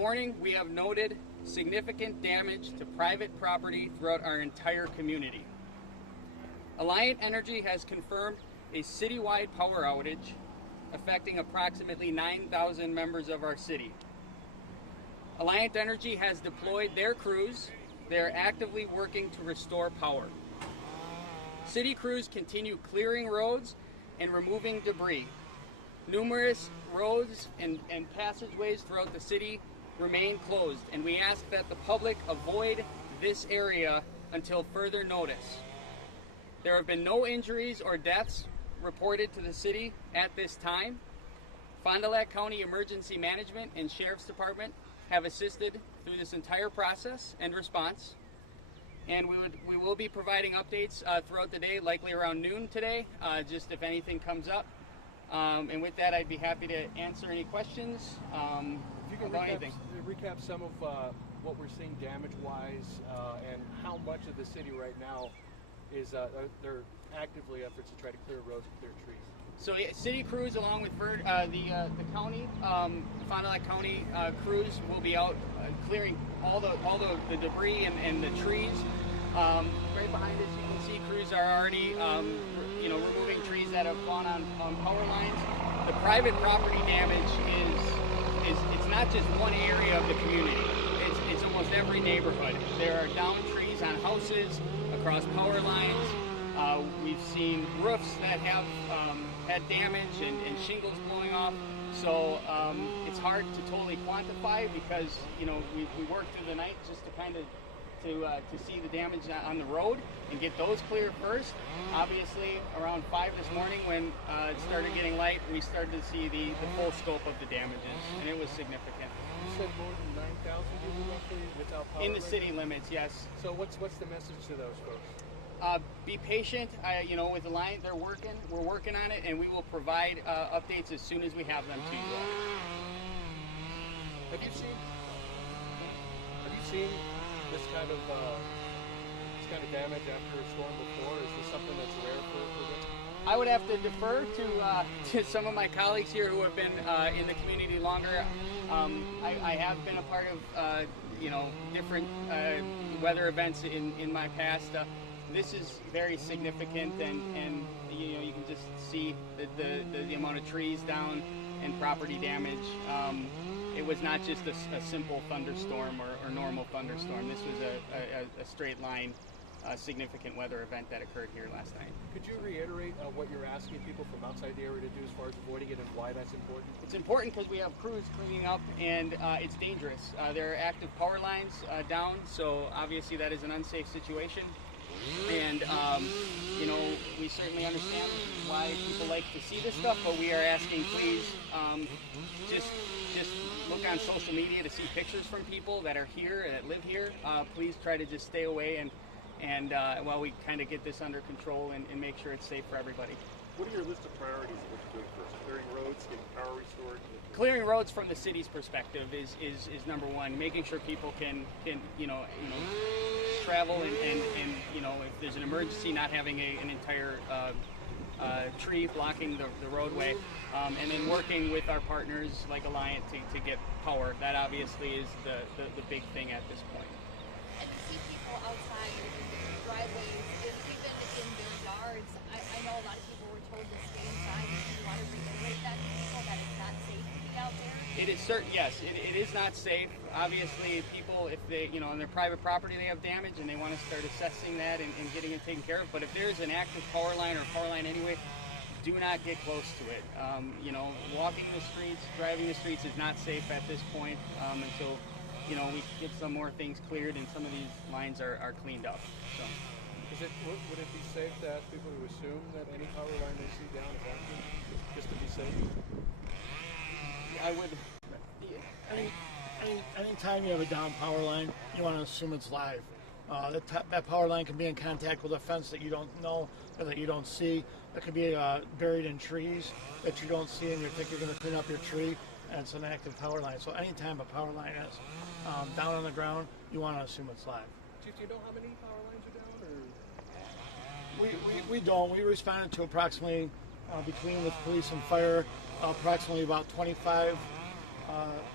morning, we have noted significant damage to private property throughout our entire community. Alliant Energy has confirmed a citywide power outage affecting approximately 9,000 members of our city. Alliant Energy has deployed their crews. They are actively working to restore power. City crews continue clearing roads and removing debris. Numerous roads and passageways throughout the city remain closed, and we ask that the public avoid this area until further notice. There have been no injuries or deaths reported to the city at this time. Fond du Lac County Emergency Management and Sheriff's Department have assisted through this entire process and response, and we will be providing updates throughout the day, likely around noon today, just if anything comes up. And with that, I'd be happy to answer any questions if you can about anything. Recap some of what we're seeing damage-wise, and how much of the city right now is they're actively efforts to try to clear roads and clear trees. So yeah, city crews, along with the county, Fond du Lac County crews, will be out clearing all the debris and the trees. Right behind us, you can see crews are already removing trees that have gone on power lines. The private property damage is it's not just one area of the community. It's almost every neighborhood. There are down trees on houses, across power lines. We've seen roofs that have had damage and shingles blowing off. So it's hard to totally quantify because we work through the night just to kind of to see the damage on the road and get those clear first. Obviously, around 5 this morning when it started getting light, we started to see the full scope of the damages, and it was significant. You said more than 9,000 people roughly without power? In the city limits, yes. So what's the message to those folks? Be patient. With Alliant, we're working on it, and we will provide updates as soon as we have them to you all. Have you seen this kind of damage after a storm before? Is this something that's rare for this? I would have to defer to some of my colleagues here who have been in the community longer. I have been a part of different weather events in my past. This is very significant, and you can just see the amount of trees down and property damage. It was not just a simple thunderstorm or normal thunderstorm. This was a straight line, significant weather event that occurred here last night. Could you reiterate what you're asking people from outside the area to do as far as avoiding it and why that's important? It's important because we have crews cleaning up, and it's dangerous. There are active power lines down, so obviously that is an unsafe situation. And we certainly understand why people like to see this stuff, but we are asking, please, just look on social media to see pictures from people that are here, that live here. Please try to just stay away and while we kind of get this under control and make sure it's safe for everybody. What are your list of priorities of what you're doing first? Clearing roads, getting power restored? Clearing roads from the city's perspective is number one. Making sure people can travel and if there's an emergency, not having an entire tree blocking the roadway, and then working with our partners like Alliant to get power. That obviously is the big thing at this point. And to see people outside in driveways, even in their yards, I know a lot of people were told to stay inside. You want to reiterate that to people that it's not safe to be out there? It is certain, yes, it is not safe. Obviously, people, if they, on their private property they have damage and they want to start assessing that and getting it taken care of. But if there's an active power line or power line anyway, do not get close to it. Walking the streets, driving the streets is not safe at this point until, we get some more things cleared and some of these lines are cleaned up. So. Would it be safe to ask people to assume that any power line they see down is active, just to be safe? I would. Anytime you have a down power line, you want to assume it's live. That power line can be in contact with a fence that you don't know or that you don't see. It could be buried in trees that you don't see and you think you're going to clean up your tree, and it's an active power line. So anytime a power line is down on the ground, you want to assume it's live. Chief, do you know how many power lines are down? Or We don't. We responded to approximately, between the police and fire, approximately about 25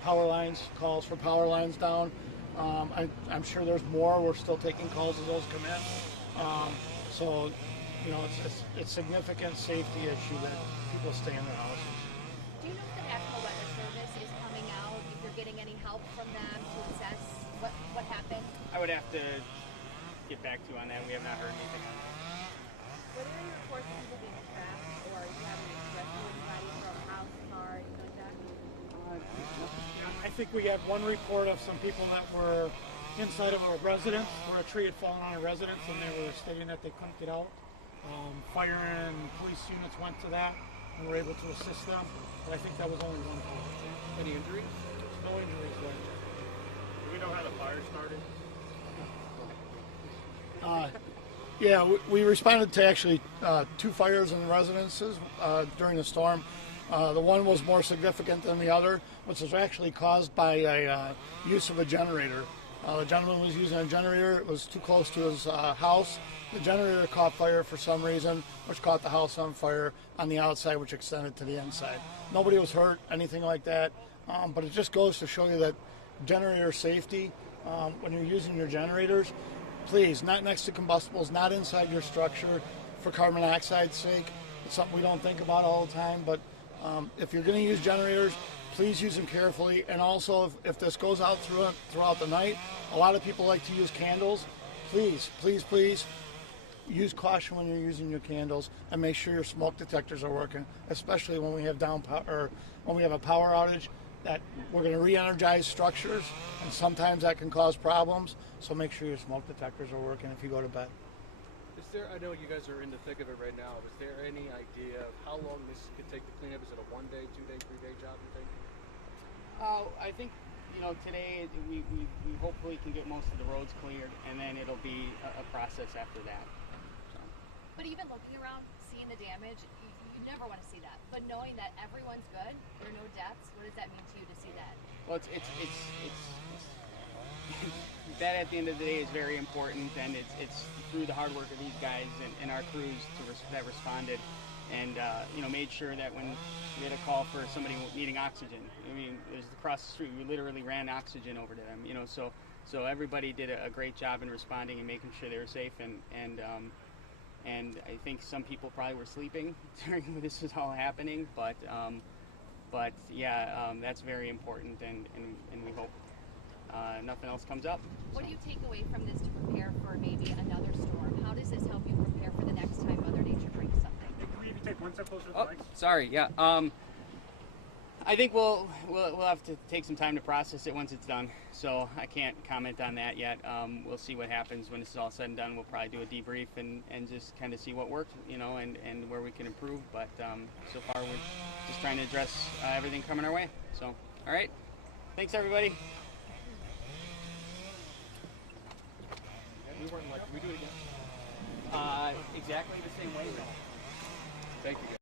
power lines, calls for power lines down. I'm sure there's more. We're still taking calls as those come in. So, you know, it's significant safety issue that people stay in their houses. Do you know if the National Weather Service is coming out, if you're getting any help from them to assess what happened? I would have to get back to you on that. We have not heard anything on that. Were there any reports of people being trapped, or you having to rescue anybody from house, car, anything like that? I think we had one report of some people that were inside of a residence where a tree had fallen on a residence and they were stating that they couldn't get out. Fire and police units went to that and were able to assist them, but I think that was only one case. Any injuries? No injuries there. Do we know how the fire started? Yeah, we responded to actually 2 fires in the residences during the storm. The one was more significant than the other, which was actually caused by a use of a generator. The gentleman was using a generator. It was too close to his house. The generator caught fire for some reason, which caught the house on fire on the outside, which extended to the inside. Nobody was hurt, anything like that. But it just goes to show you that generator safety, when you're using your generators, please, not next to combustibles, not inside your structure for carbon monoxide's sake. It's something we don't think about all the time, but if you're going to use generators, please use them carefully. And also, if this goes out throughout the night, a lot of people like to use candles. Please, please, please use caution when you're using your candles, and make sure your smoke detectors are working, especially when we have when we have a power outage. That we're going to re-energize structures, and sometimes that can cause problems. So make sure your smoke detectors are working if you go to bed. Is there? I know you guys are in the thick of it right now. Is there any idea of how long this could take to clean up? Is it a 1-day, 2-day, 3-day job? You think? I think, you know, today we hopefully can get most of the roads cleared, and then it'll be a process after that. So. But even looking around, seeing the damage, you never want to see that. But knowing that everyone's good, there are no deaths, what does that mean to you to see that? Well, it's that at the end of the day is very important, and it's through the hard work of these guys and our crews that responded, and you know, made sure that when we had a call for somebody needing oxygen, I mean, it was across the street, we literally ran oxygen over to them, you know, so everybody did a great job in responding and making sure they were safe, and I think some people probably were sleeping during when this was all happening, but yeah, that's very important, and we hope nothing else comes up. What do you take away from this to prepare for maybe another storm? How does this help you prepare for the next time Mother Nature brings something? Can we maybe take one step closer to the Oh, mics? sorry, yeah. I think we'll have to take some time to process it once it's done. So I can't comment on that yet. We'll see what happens when this is all said and done. We'll probably do a debrief and just kind of see what worked, you know, and where we can improve. But so far we're just trying to address everything coming our way. So, all right. Thanks, everybody. We weren't like, can we do it again? Exactly the same way. Thank you.